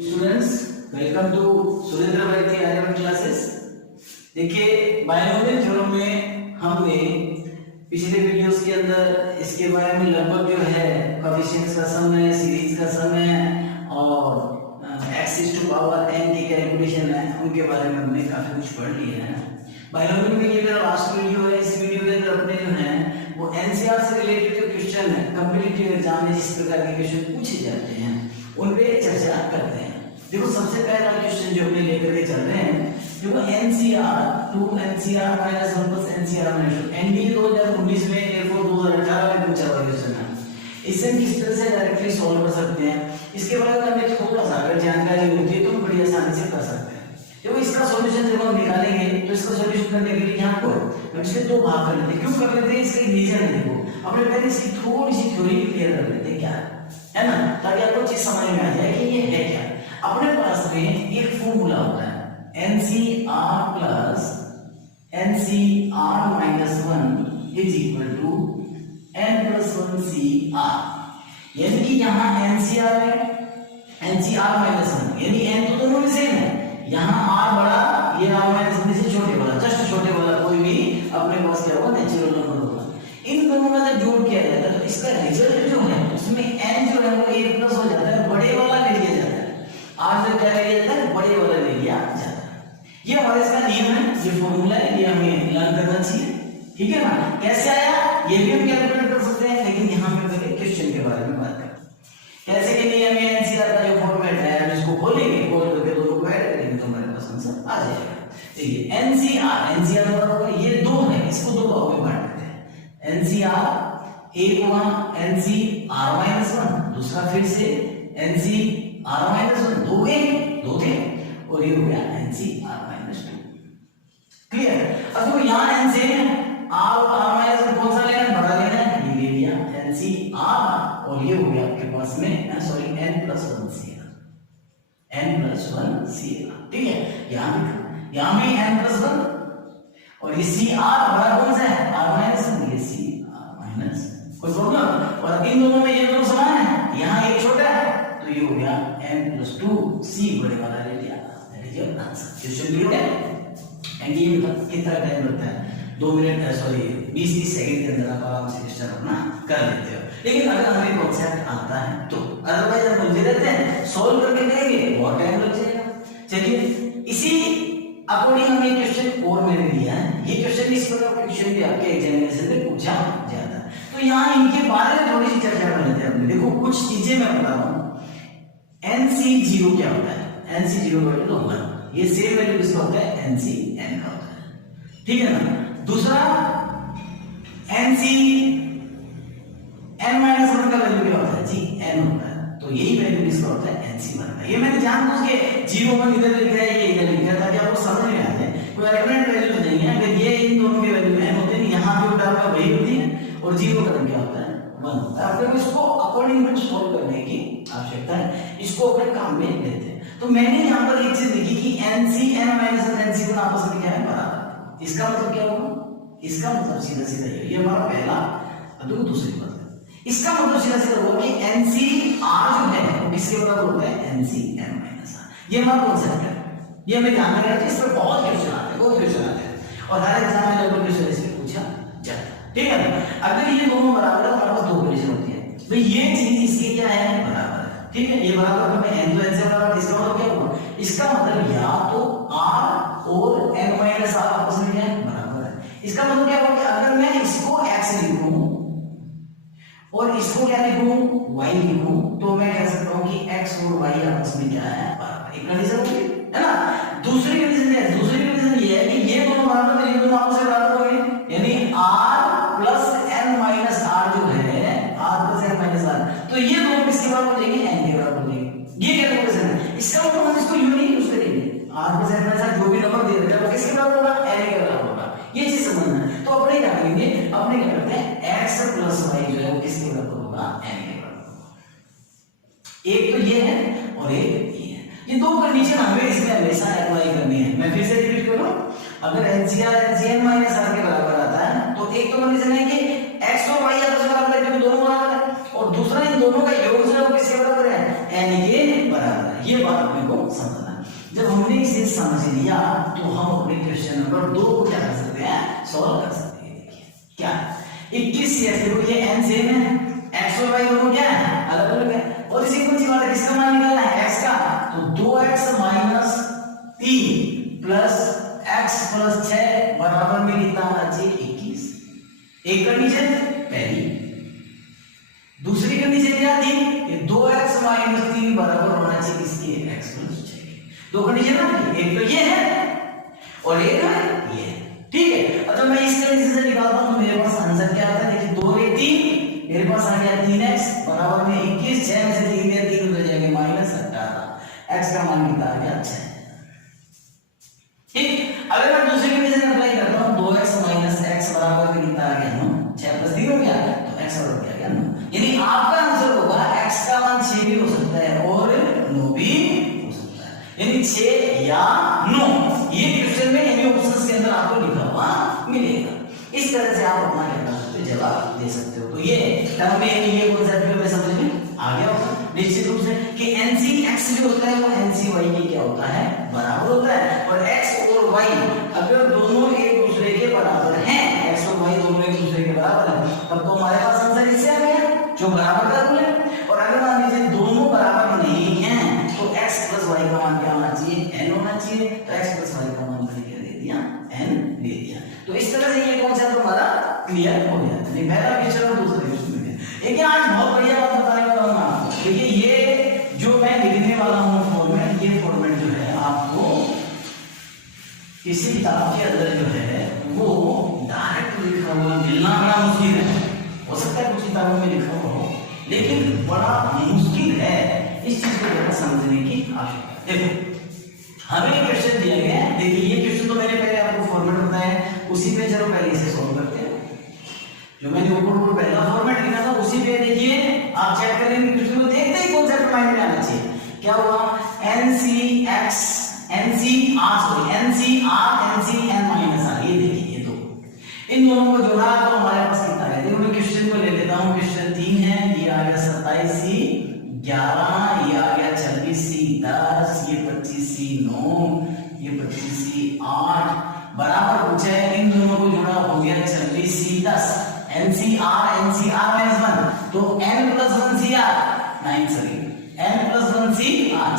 Students, welcome to Surendra Vaidya Aryan classes. देखिए, biology theorem में हमने पिछले वीडियोस के अंदर इसके बारे में लगभग जो है कोएफिशिएंट्स का सम है, सीरीज का सम है और x⁴ n की कैलकुलेशन है, उनके बारे में हमने काफी कुछ पढ़ लिया है। बायोलॉजी में ये मेरा लास्ट वीडियो है। इस वीडियो के अंदर अपने जो है वो एनसीईआरटी से रिलेटेड जो क्वेश्चन है, कॉम्पिटिटिव एग्जाम में जिस प्रकार के क्वेश्चन पूछे जाते हैं उन पे चर्चा करते हैं। देखो, सबसे पहला क्वेश्चन जो अपने लेकर के चल रहे हैं, देखो NCR to NCR minus 1 plus NCR minus 2 NDA 2019 में एयरफोर्स 2018 में पूछा हुआ क्वेश्चन है। इसे हम किस तरह से डायरेक्टली सॉल्व कर सकते हैं, इसके बारे में हमें थोड़ा सा अगर जानकारी होती है तो हम बड़ी आसानी से कर सकते हैं। देखो, इसका सॉल्यूशन जब हम निकालेंगे तो इसका सॉल्यूशन करने के लिए यहाँ को हम इसके दो भाग कर लेते हैं। क्यों कर लेते हैं, इसका रीजन है। देखो, अपने पहले इसकी थोड़ी सी थ्योरी क्लियर कर लेते हैं, क्या है ना, ताकि आपको चीज समझ में आ जाए कि ये है क्या। अपने पास में एक फॉर्मूला होता है NCR plus NCR minus 1 is equal to n plus 1 CR। यानी कि यहाँ NCR है, NCR माइनस 1, यानी n तो दोनों में सेम है। यहाँ R बड़ा, ये R माइनस 1 से छोटे वाला, जस्ट छोटे वाला कोई भी अपने पास क्या होगा, नेचुरल नंबर होगा। इन दोनों में जब जोड़ किया जाता है तो इसका रिजल्ट जो है उसमें n जो है वो 1 प्लस हो जाता है, बड़े वाला ले लिया जाता है। आज जो क्या लिया जाता है, बड़े वाला ले लिया जाता है। ये हमारे इसका नियम है, ये फॉर्मूला है, ये हमें लर्न करना चाहिए, ठीक है ना। कैसे आया ये भी हम कैलकुलेट कर सकते हैं, लेकिन यहाँ पे पहले क्वेश्चन के बारे में बात करें। कैसे के नियम है, एनसीआर का जो फॉर्मेट है हम इसको खोलेंगे, खोल करके दोनों को ऐड करेंगे तो हमारे पास आंसर आ जाएगा। देखिए, एनसीआर बराबर ये दो है, इसको दो भागों में बांट देते हैं। एनसीआर एक हुआ एनसीआर माइनस 1, दूसरा फिर से एनसीआर माइनस 1, दो थे और ये हो गया एनसीआर माइनस 2। क्लियर। अब देखो यहाँ एन से आर और आर माइनस 1 कौन सा लेना है, बड़ा लेना है, ये ले लिया एनसीआर और ये हो गया आपके पास में sorry n plus 1 CR, n plus 1 CR, ठीक है। यहाँ भी n प्लस 1 और ये CR बड़ा कौन सा है, r माइनस 1, ये CR माइनस, कोई प्रॉब्लम। और इन दोनों में ये दोनों समान है, यहाँ एक छोटा है तो ये हो गया n प्लस 2 C बड़े वाला ले लिया। That is your answer. Question clear है। एंड ये कितना टाइम लगता है, 2 मिनट सॉरी 20-30 सेकंड के अंदर आप आराम से क्वेश्चन अपना कर लेते हो। लेकिन अगर हमें कॉन्सेप्ट आता है तो, अदरवाइज हम बोलते रहते हैं सॉल्व करके देंगे, बहुत टाइम लग जाएगा। चलिए, इसी अकॉर्डिंग हमें क्वेश्चन और मैंने दिया है। ये क्वेश्चन इस प्रकार का क्वेश्चन भी आपके एग्जामिनेशन में पूछा जाता है, तो यहाँ इनके बारे में थोड़ी सी चर्चा कर लेते हैं। देखो, कुछ चीजें मैं बता रहा हूँ। NC0 क्या होता है, NC0 वैल्यू 1, ये सेम वैल्यू किसका होता है, NCN का होता है, ठीक है ना। दूसरा NCN माइनस 1 का वैल्यू क्या होता है जी, n होता है, तो यही वैल्यू किसका होता है, NC1 का। ये मैंने जानबूझ के 0 1 इधर लिख दिया, ये इधर लिख दिया ताकि आपको समझ में आ जाए। कोई रेफरेंस वैल्यू नहीं है, अगर ये इन दोनों की वैल्यू n होती है, यहाँ पे उठा हुआ वही होती है और 0 का क्या होता है, 1 होता है। आपको इसको अकॉर्डिंग टू सॉल्व करने की आवश्यकता है, इसको अपने काम में लेते हैं। तो मैंने यहाँ पर एक चीज लिखी कि NCN माइनस NC1 आपस में क्या है, बराबर। इसका मतलब क्या होगा, इसका मतलब सीधा सीधा ये हमारा पहला। अब देखो दूसरी बात, इसका मतलब सीधा सीधा होगा कि NCR जो है वो किसके बराबर होता है, NCN माइनस R। ये हमारा कॉन्सेप्ट है, ये हमें ध्यान में रखना है। इस पर बहुत क्वेश्चन आते हैं, बहुत क्वेश्चन आते हैं और हर एग्जाम में लगभग क्वेश्चन इसमें पूछा जाता है, ठीक है ना। अगर ये दोनों बराबर है, हमारे पास दो कंडीशन होती है, तो ये चीज इसकी क्या है, बराबर है, ठीक है। ये बराबर हमें n तो n से बराबर, इसका मतलब क्या होगा, इसका मतलब या तो r और n माइनस r आपस में क्या है, बराबर है। इसका मतलब क्या होगा कि अगर मैं इसको x लिखूं और इसको क्या लिखूं, y लिखूं, तो मैं कह सकता हूं कि x और y आपस में क्या है, बराबर। एक कंडीशन होगी, है ना। दूसरी कंडीशन ये है कि ये दोनों बराबर है, ये दोनों आपस में बराबर हो गए, यानी r plus n minus r जो है, r plus n minus r, तो ये दोनों किसके बराबर हो जाएंगे, n के बराबर हो जाएंगे। ये कैलकुलेशन है। इसका मतलब हम इसको यूं नहीं यूज करेंगे, r plus n minus r जो भी नंबर दे रहे हैं वो किसके बराबर होगा, n के बराबर होगा। ये चीज समझना है। तो अपने क्या करेंगे, अपने क्या करते हैं, x प्लस y जो है वो किसके बराबर होगा, n के बराबर होगा। एक तो ये है और एक ये है। ये दो कंडीशन हमें इसमें हमेशा अप्लाई करनी है। मैं फिर से रिपीट करूं, अगर NCR NCN माइनस r के बराबर आता है तो एक तो कंडीशन है कि x और y आपस में बराबर है, क्योंकि दोनों बराबर है, और दूसरा इन दोनों का योग जो है वो किसके बराबर है, n के बराबर है। है, ये बात अपने को समझना है। जब हमने इसे समझ लिया तो हम अपने क्वेश्चन नंबर 2 को क्या कर सकते हैं, सॉल्व कर सकते हैं। देखिए क्या 21 से देखो ये n सेम है, x और y दोनों क्या है, अलग अलग है, और इसी कौन सी बात है, किसका मान निकालना है, x का, तो 2x minus 3 plus x plus 6 बराबर में कितना आना चाहिए, 21। एक कंडीशन पहली। दूसरी कंडीशन क्या थी, कि 2x माइनस 3 बराबर होना चाहिए इसके x प्लस 6। दो कंडीशन है, एक तो ये है और एक है ये, ठीक है। अब जब मैं इस कंडीशन से निकालता हूं तो मेरे पास आंसर क्या आता है, देखिए 2 और 3, मेरे पास आ गया 3x बराबर में 21, 6 में से 3 गया 3 उधर जाएंगे माइनस 18, x का मान कितना आ गया 6। ठीक, अगर मैं दूसरी कंडीशन अप्लाई करता हूं 2x माइनस x बराबर में कितना आ गया 9, 6 प्लस 3 हो गया, तो x बराबर क्या आ गया 9। यानी आपका आंसर होगा x का मान 6 भी हो सकता है और 9 भी हो सकता है, यानी 6 या 9, ये क्वेश्चन में यानी ऑप्शंस के अंदर आपको लिखा हुआ मिलेगा। इस तरह से आप अपना क्या कर सकते हो, जवाब दे सकते हो। तो ये टर्म में ये कांसेप्ट में समझ में आ गया होगा निश्चित रूप से कि NC(x) जो होता है वो NC(y) के क्या होता है, बराबर होता है। और x और y अगर दोनों एक दूसरे के बराबर हैं, x और y दोनों एक दूसरे के बराबर हैं, तब तो हमारे पास आंसर इससे आ गया जो बराबर का रूल है। और अगर मान लीजिए दोनों बराबर नहीं हैं तो x प्लस y का मान क्या होना चाहिए, n होना चाहिए। तो x प्लस y का मान मैंने क्या दे दिया, n दे दिया। तो इस तरह से ये कांसेप्ट हमारा क्लियर हो गया। नहीं पहला क्वेश्चन और दूसरा क्वेश्चन में लेकिन आज बहुत बढ़िया बात बताने वाला हूं आपको। देखिए ये जो मैं लिखने वाला हूं फॉर्मेट, ये फॉर्मेट जो है आपको किसी किताब के अंदर जो है वो डायरेक्ट लिखा हुआ मिलना बड़ा मुश्किल है। हो सकता है कुछ किताबों में लिखा हुआ हो, लेकिन बड़ा मुश्किल है इस चीज को जरा समझने की आवश्यकता है। देखो हमें क्वेश्चन दिया गया है, देखिए ये क्वेश्चन तो मैंने पहले आपको फॉर्मेट बताया, उसी पे चलो पहले इसे सॉल्व करते हैं। जो मैंने ऊपर पहला फॉर्मेट लिखा था उसी पे देखिए आप चेक करेंगे, क्वेश्चन को देखते ही कांसेप्ट माइंड में आना चाहिए। क्या हुआ, NCN माइनस r, ये देखिए ये दो, इन दोनों को जोड़ा तो हमारे पास कितना है, देखो मैं क्वेश्चन को ले लेता हूं। क्वेश्चन 3 है, ये आ गया 27C 11, ये आ गया 26C 10, ये 25C 9, ये 25C 8 बराबर कुछ है, इन दोनों को जोड़ा हो गया 26C 10। NCR माइनस 1 तो n plus 1 CR 9 sorry n plus 1 C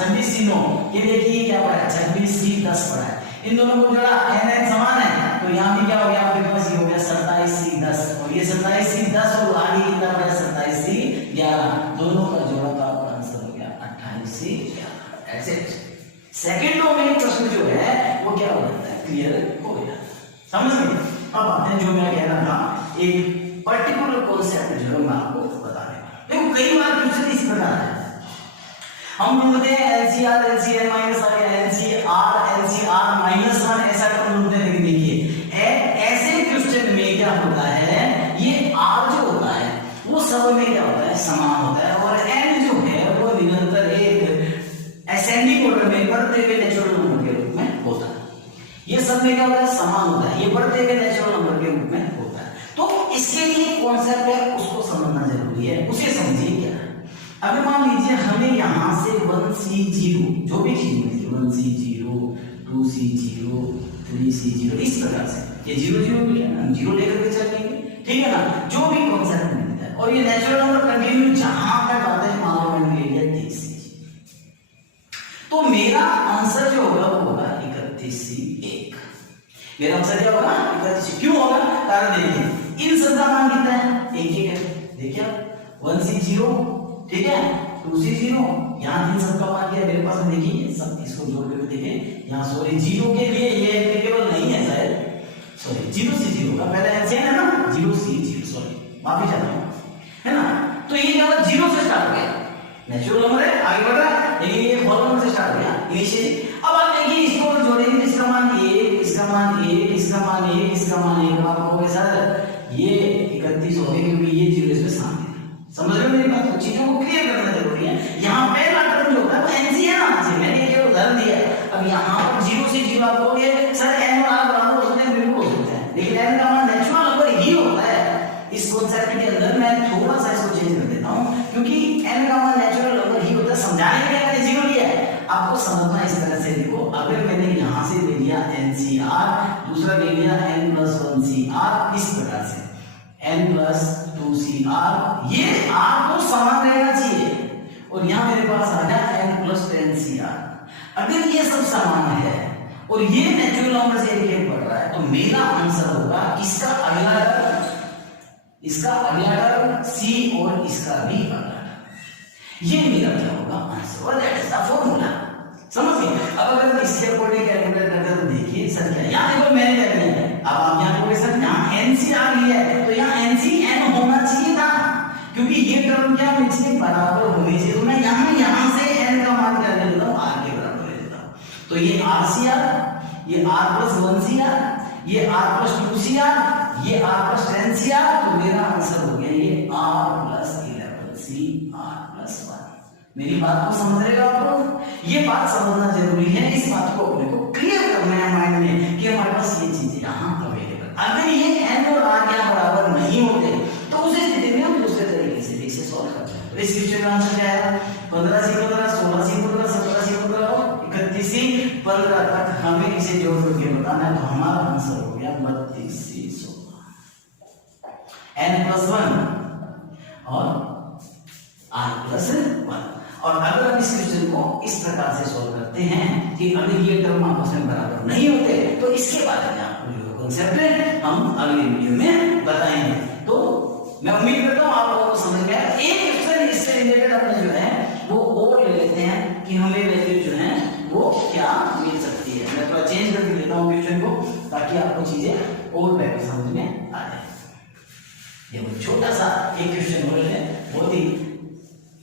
26C 9, ये देखिए क्या पड़ा है 26C 10 पड़ा है। इन दोनों को जोड़ा n समान है तो यहाँ भी क्या हो गया आपके पास, ये हो गया 27C 10 और ये 27C 10 और आगे कितना पड़ा 27C 11, दोनों का जोड़ा तो आपका आंसर हो गया 28C 11। ऐसे सेकंडों में प्रश्न जो है वो क्या हो जाता है, क्लियर हो गया, समझ गए। अब आते हैं जो मैं कह रहा था, एक पर्टिकुलर कॉन्सेप्ट जो मैं आपको बता रहा हूं। देखो कई बार क्वेश्चन इस प्रकार है, हम ढूंढते हैं NCN माइनस आ गया NCR माइनस 1 ऐसा टर्म ढूंढते हैं, लेकिन देखिए ऐसे क्वेश्चन में क्या होता है, ये R जो होता है वो सब में क्या होता है, समान होता है, और N जो है वो निरंतर एक असेंडिंग ऑर्डर में बढ़ते हुए नेचुरल नंबर के रूप में होता है। ये सब में क्या होता है, समान होता है, ये बढ़ते हुए नेचुरल नंबर के रूप में होता है। तो इसके लिए कॉन्सेप्ट है उसको समझना जरूरी है, उसे समझिए क्या है। अगर मान लीजिए हमें यहां से 1C0 जो भी चीज मिलती है, 1C0 2C0 3C0 इस प्रकार से, ये 0 0 भी है ना, 0 लेकर के चलेंगे, ठीक है ना, जो भी कॉन्सेप्ट मिलता है। और ये नेचुरल नंबर कंटिन्यू जहां तक आते हैं, मान लो मैंने ले लिया 30, तो मेरा आंसर जो होगा वो होगा 31C 1। मेरा आंसर क्या होगा, 31। क्यों होगा, कारण देखिए इन सब का मान कितना है, एक ही है। देखिए 1C0 ठीक है, 2C0, यहाँ इन सब का मान क्या है मेरे पास, देखिए सब इसको जोड़ करके देखिए, यहाँ सॉरी 0 के लिए ये एप्लीकेबल नहीं है शायद, सॉरी 0C0 का पहले एलसीएम है ना, 0C0 सॉरी माफी चाहता हूँ, है ना। तो ये क्या 0 से स्टार्ट हो गया, नेचुरल नंबर है, आगे बढ़ रहा है, लेकिन ये होल नंबर से स्टार्ट हो गया इनिशियली। अब आप देखिए इसको जोड़ेंगे, इसका मान 1, इसका मान 1, इसका मान 1, इसका मान 1, आप कहोगे सर ये 31 हो गया क्योंकि ये 0 इसमें शामिल है। समझ रहे हो मेरी बात, तो चीजों को क्लियर करना जरूरी है। यहाँ पहला टर्म जो होता है वो NC है ना, मैंने ये उदाहरण दिया है। अब यहाँ पर 0 से 0 आप कहोगे सर n और r बराबर हो सकते हैं, बिल्कुल हो सकते हैं, लेकिन n का मान नेचुरल नंबर ही होता है। इस कॉन्सेप्ट के अंदर मैं थोड़ा सा इसको चेंज कर देता हूँ, क्योंकि n का मान नेचुरल नंबर ही होता है, समझाने के लिए मैंने 0 लिया है। आपको समझना इस तरह से, देखो अगर मैंने यहाँ से ले लिया NCR, दूसरा ले लिया n+1CR, इस प्रकार से n+2CR, ये R तो समान रहना चाहिए, और यहाँ मेरे पास आ गया n+10CR। अगर ये सब समान है और ये नेचुरल नंबर से एक बढ़ रहा है, तो मेरा आंसर होगा इसका अगला टर्म C और इसका भी अगला टर्म। ये मेरा क्या होगा आंसर, और दैट इज द फॉर्मूला। समझ गए? अब अगर इसके अकॉर्डिंग कैलकुलेट करते हैं तो देखिए सर क्या, यहाँ देखो मैंने क्या किया है, अब आप यहाँ देखोगे सर यहाँ NCR लिया है, तो यहाँ NCN होना चाहिए था, क्योंकि ये टर्म क्या मुझे बराबर होनी चाहिए, तो मैं यहाँ से n का मान क्या ले लेता हूँ, R के बराबर ले लेता हूँ। तो ये RCR, ये R+1CR, ये R+2CR, ये R+10CR, तो मेरा आंसर हो गया ये R+11CR+1। मेरी बात को समझ रहे हो आप लोग? ये बात समझना जरूरी है, इस बात को अपने को क्लियर करना है माइंड में कि हमारे पास ये चीजें यहाँ अवेलेबल। अगर ये n और r यहाँ बराबर नहीं होते तो उस स्थिति में हम दूसरे तरीके से इसे सॉल्व करते हैं। तो इस क्वेश्चन का आंसर क्या है? 15 से 15, 16 से 15, 17 से 15 और 31 से 15 तक हमें इसे जोड़ करके बताना है, तो हमारा आंसर हो गया 32 से 16, n+1 और r+1। और अगर हम इस क्वेश्चन को इस प्रकार से सॉल्व करते हैं कि अगर ये टर्म आपस में बराबर नहीं होते, तो इसके बारे में आपको जो कॉन्सेप्ट है हम अगले वीडियो में बताएंगे। तो मैं उम्मीद करता हूँ आप लोगों को समझ में आया। एक क्वेश्चन इससे रिलेटेड अपने जो है वो और ले लेते हैं कि हमें वैल्यू जो है वो क्या मिल सकती है। मैं थोड़ा चेंज करके लेता हूँ क्वेश्चन को, ताकि आपको चीजें और बेहतर समझ में आ जाए। ये छोटा सा एक क्वेश्चन हो है, बहुत ही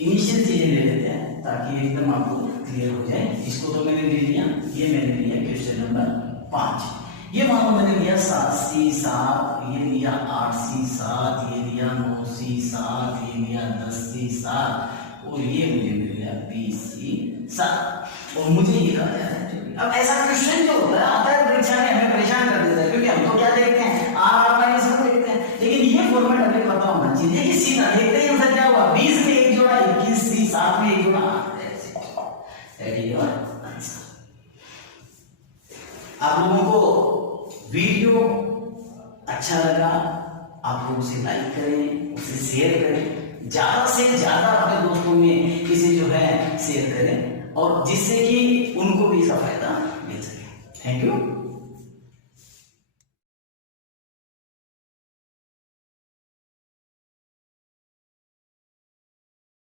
इनिशियल चीजें ले लेते हैं ताकि एकदम आपको क्लियर हो जाए। इसको तो मैंने ले लिया, ये मैंने लिया क्वेश्चन नंबर 5। ये मानो मैंने लिया 7C7, ये लिया 8C7, ये लिया 9C7, ये लिया 10C7 और ये मुझे मिल गया 20C7 और मुझे ये कहा जा रहा है। अब ऐसा क्वेश्चन जो होता है आता है परीक्षा में, हमें परेशान कर देता है, क्योंकि हम तो क्या देखते हैं R को देखते हैं, लेकिन ये फॉर्मेट हमें पता होना चाहिए। देखिए सीधा देखते ही आंसर क्या हुआ, 20 में एक जोड़ा 21C7 में एक जोड़ा, दैट इज योर आंसर। आप लोगों को वीडियो अच्छा लगा, आप लोग उसे लाइक करें, उसे शेयर करें, ज्यादा से ज्यादा अपने दोस्तों में इसे जो है शेयर करें, और जिससे कि उनको भी इसका फायदा मिल सके। Thank you.